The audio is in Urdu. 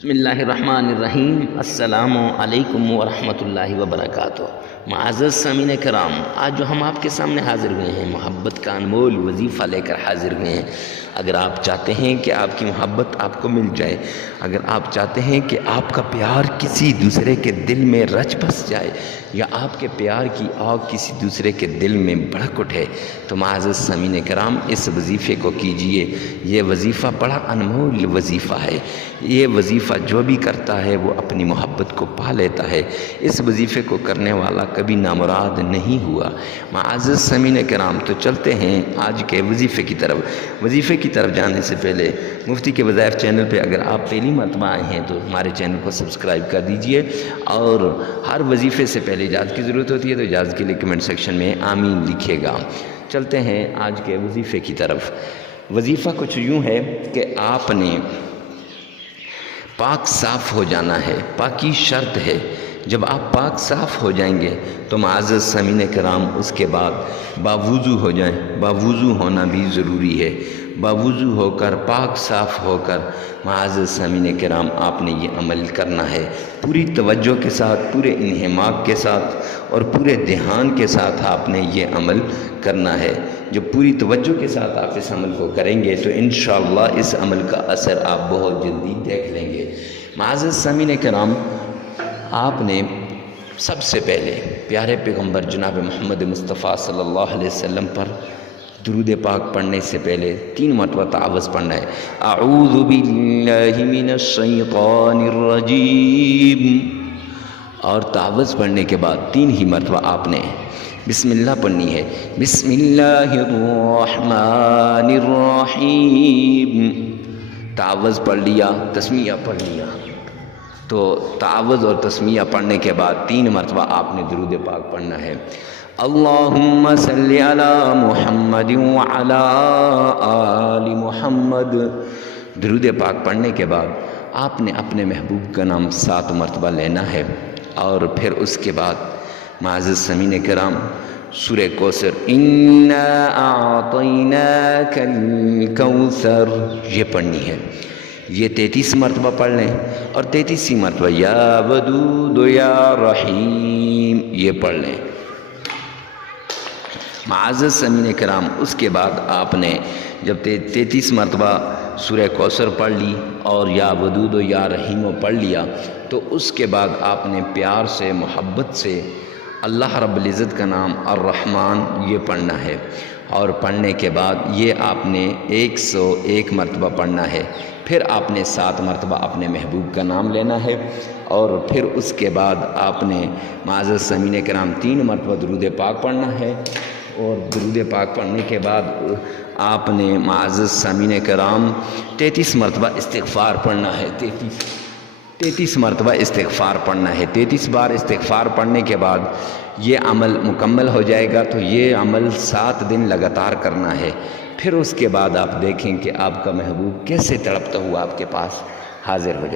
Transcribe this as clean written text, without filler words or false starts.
بسم اللہ الرحمن الرحیم۔ السلام علیکم ورحمۃ اللہ وبرکاتہ۔ معزز سامعین کرام، آج جو ہم آپ کے سامنے حاضر ہوئے ہیں، محبت کا انمول وظیفہ لے کر حاضر ہوئے ہیں۔ اگر آپ چاہتے ہیں کہ آپ کی محبت آپ کو مل جائے، اگر آپ چاہتے ہیں کہ آپ کا پیار کسی دوسرے کے دل میں رچ بس جائے، یا آپ کے پیار کی آگ کسی دوسرے کے دل میں بھڑک اٹھے، تو معزز سامعین کرام اس وظیفے کو کیجئے۔ یہ وظیفہ بڑا انمول وظیفہ ہے۔ یہ وظیفہ جو بھی کرتا ہے وہ اپنی محبت کو پا لیتا ہے۔ اس وظیفے کو کرنے والا کبھی نامراد نہیں ہوا۔ معزز سامعین کرام، تو چلتے ہیں آج کے وظیفے کی طرف۔ وظیفے کی طرف جانے سے پہلے مفتی کے وظائف چینل پہ اگر آپ پہلی مرتبہ آئے ہیں تو ہمارے چینل کو سبسکرائب کر دیجئے، اور ہر وظیفے سے پہلے اجازت کی ضرورت ہوتی ہے تو اجازت کے لیے کمنٹ سیکشن میں آمین لکھیے گا۔ چلتے ہیں آج کے وظیفے کی طرف۔ وظیفہ کچھ یوں ہے کہ آپ نے پاک صاف ہو جانا ہے۔ پاکی شرط ہے۔ جب آپ پاک صاف ہو جائیں گے تو معزز سامعین کرام اس کے بعد باوضو ہو جائیں۔ باوضو ہونا بھی ضروری ہے۔ باوضو ہو کر، پاک صاف ہو کر معزز سامعین کرام آپ نے یہ عمل کرنا ہے۔ پوری توجہ کے ساتھ، پورے انہماک کے ساتھ اور پورے دھیان کے ساتھ آپ نے یہ عمل کرنا ہے۔ جب پوری توجہ کے ساتھ آپ اس عمل کو کریں گے تو انشاءاللہ اس عمل کا اثر آپ بہت جلدی دیکھ لیں گے۔ معزز سامعین کرام، آپ نے سب سے پہلے پیارے پیغمبر جناب محمد مصطفیٰ صلی اللہ علیہ وسلم پر درود پاک پڑھنے سے پہلے 3 مرتبہ تعوذ پڑھنا ہے۔ اعوذ باللہ من الشیطان الرجیم، اور تعوذ پڑھنے کے بعد 3 ہی مرتبہ آپ نے بسم اللہ پڑھنی ہے۔ بسم اللہ الرحمن الرحیم۔ تعوذ پڑھ لیا، تسمیہ پڑھ لیا، تو تعوذ اور تسمیہ پڑھنے کے بعد 3 مرتبہ آپ نے درود پاک پڑھنا ہے۔ اللہم صلی علی محمد وعلی آل محمد۔ درود پاک پڑھنے کے بعد آپ نے اپنے محبوب کا نام 7 مرتبہ لینا ہے، اور پھر اس کے بعد معزز سامعین کرام سورہ کوثر، انا اعطیناک الکوثر، یہ پڑھنی ہے۔ یہ 33 مرتبہ پڑھ لیں، اور 33 مرتبہ یا ودود یا رحیم یہ پڑھ لیں۔ معزز سامعین کرام، اس کے بعد آپ نے جب 33 مرتبہ سورہ کوثر پڑھ لی اور یا ودود و یا رحیم و پڑھ لیا، تو اس کے بعد آپ نے پیار سے، محبت سے اللہ رب العزت کا نام الرحمن یہ پڑھنا ہے، اور پڑھنے کے بعد یہ آپ نے 101 مرتبہ پڑھنا ہے۔ پھر آپ نے 7 مرتبہ اپنے محبوب کا نام لینا ہے، اور پھر اس کے بعد آپ نے معزز سامعین کرام 3 مرتبہ درود پاک پڑھنا ہے، اور درود پاک پڑھنے کے بعد آپ نے معزز سامعین کرام 33 مرتبہ استغفار پڑھنا ہے۔ 33 مرتبہ استغفار پڑھنا ہے۔ 33 بار استغفار پڑھنے کے بعد یہ عمل مکمل ہو جائے گا، تو یہ عمل 7 دن لگاتار کرنا ہے۔ پھر اس کے بعد آپ دیکھیں کہ آپ کا محبوب کیسے تڑپتا ہوا آپ کے پاس حاضر ہو جائے۔